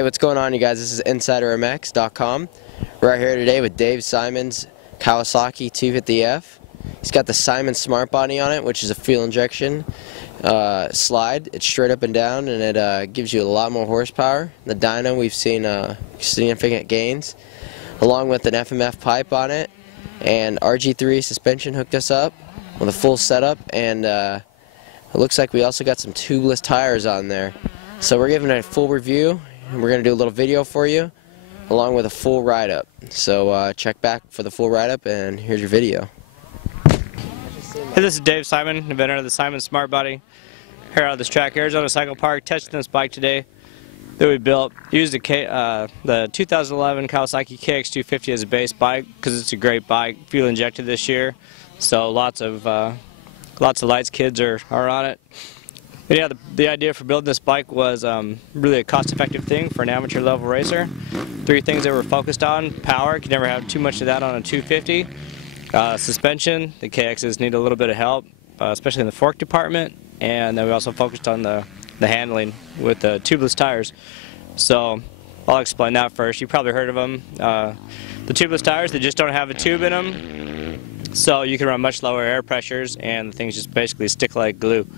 Hey, what's going on, you guys? This is InsiderMX.com. We're out here today with Dave Simon's Kawasaki 250F. He's got the Simon Smart Body on it, which is a fuel injection slide. It's straight up and down, and it gives you a lot more horsepower. The dyno, we've seen significant gains, along with an FMF pipe on it, and RG3 suspension hooked us up with a full setup, and it looks like we also got some tubeless tires on there. So we're giving a full review. We're going to do a little video for you along with a full write-up. So check back for the full write-up, and here's your video. Hey, this is Dave Simon, inventor of the Simon Smart Body. Here out of this track, Arizona Cycle Park, testing this bike today that we built. Used the 2011 Kawasaki KX250 as a base bike because it's a great bike, fuel injected this year. So lots of lights kids are on it. But yeah, the idea for building this bike was really a cost-effective thing for an amateur level racer. Three things that we're focused on: power, you can never have too much of that on a 250. Suspension, the KXs need a little bit of help, especially in the fork department. And then we also focused on the handling with the tubeless tires. So I'll explain that first. You've probably heard of them. The tubeless tires, they just don't have a tube in them. So you can run much lower air pressures, and the things just basically stick like glue.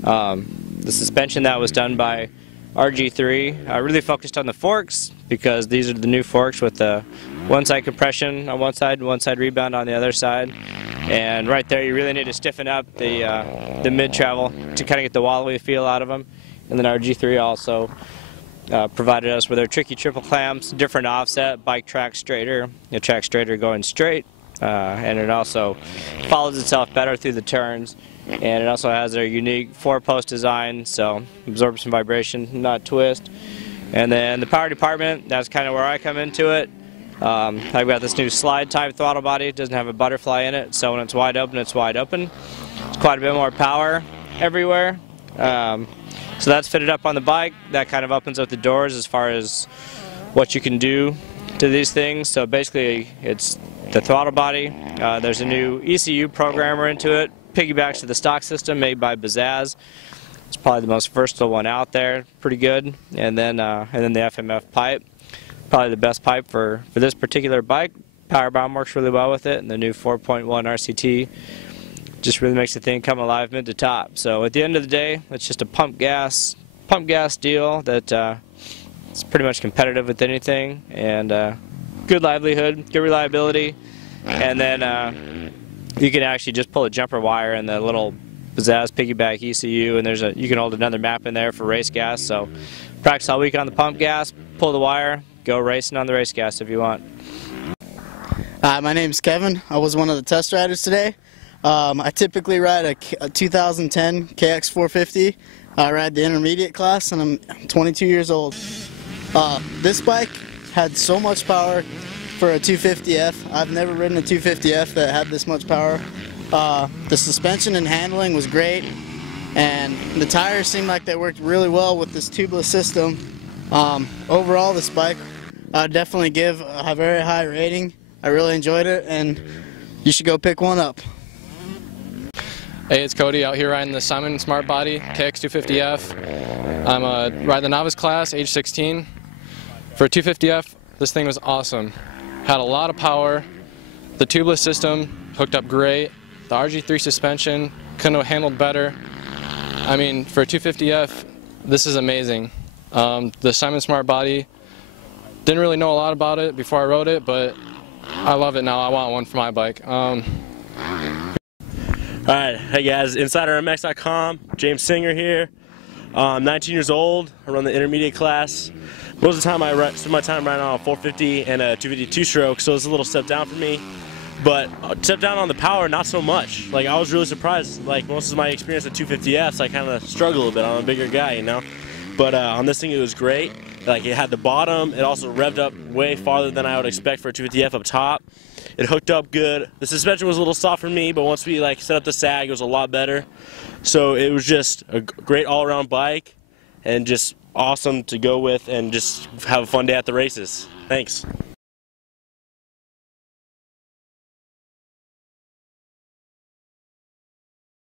The suspension that was done by RG3 really focused on the forks, because these are the new forks with the one side compression on one side and one side rebound on the other side. And right there you really need to stiffen up the mid-travel to kind of get the wallowy feel out of them. And then RG3 also provided us with their tricky triple clamps, different offset, bike track straighter, track straighter going straight, and it also follows itself better through the turns. And it also has their unique 4-post design, so absorbs some vibration, not twist. And then the power department, that's kind of where I come into it. I've got this new slide type throttle body. It doesn't have a butterfly in it, so when it's wide open, it's wide open. It's quite a bit more power everywhere. So that's fitted up on the bike. That kind of opens up the doors as far as what you can do to these things. So basically, it's the throttle body. There's a new ECU programmer into it. Piggybacks to the stock system made by Bazaz. It's probably the most versatile one out there. Pretty good. And then the FMF pipe. Probably the best pipe for this particular bike. Powerbomb works really well with it, and the new 4.1 RCT just really makes the thing come alive mid to top. So at the end of the day, it's just a pump gas deal that it's pretty much competitive with anything, and good livelihood, good reliability, and then you can actually just pull a jumper wire in the little Bazaz piggyback ECU, and you can hold another map in there for race gas. So practice all week on the pump gas, pull the wire, go racing on the race gas if you want. My name's Kevin. I was one of the test riders today. I typically ride a 2010 KX450. I ride the intermediate class, and I'm 22 years old. This bike had so much power for a 250F. I've never ridden a 250F that had this much power. The suspension and handling was great, and the tires seemed like they worked really well with this tubeless system. Overall, this bike I'd definitely give a very high rating. I really enjoyed it, and you should go pick one up. Hey, it's Cody out here riding the Simon Smart Body KX250F. I'm riding the novice class, age 16. For a 250F, this thing was awesome. Had a lot of power. The tubeless system hooked up great. The RG3 suspension couldn't have handled better. I mean, for a 250F, this is amazing. The Simon Smart Body, didn't really know a lot about it before I rode it, but I love it now. I want one for my bike. Alright, hey guys, InsiderMX.com, James Singer here. I'm 19 years old. I run the intermediate class. Most of the time I spend my time riding on a 450 and a 250 2-stroke, so it's a little step down for me. But step down on the power, not so much. Like, I was really surprised. Like, most of my experience with 250Fs, I kind of struggle a little bit. I'm a bigger guy, you know. But on this thing, it was great. Like, it had the bottom. It also revved up way farther than I would expect for a 250F up top. It hooked up good. The suspension was a little soft for me, but once we set up the sag, it was a lot better. So it was just a great all-around bike, and just awesome to go with, and just have a fun day at the races. Thanks.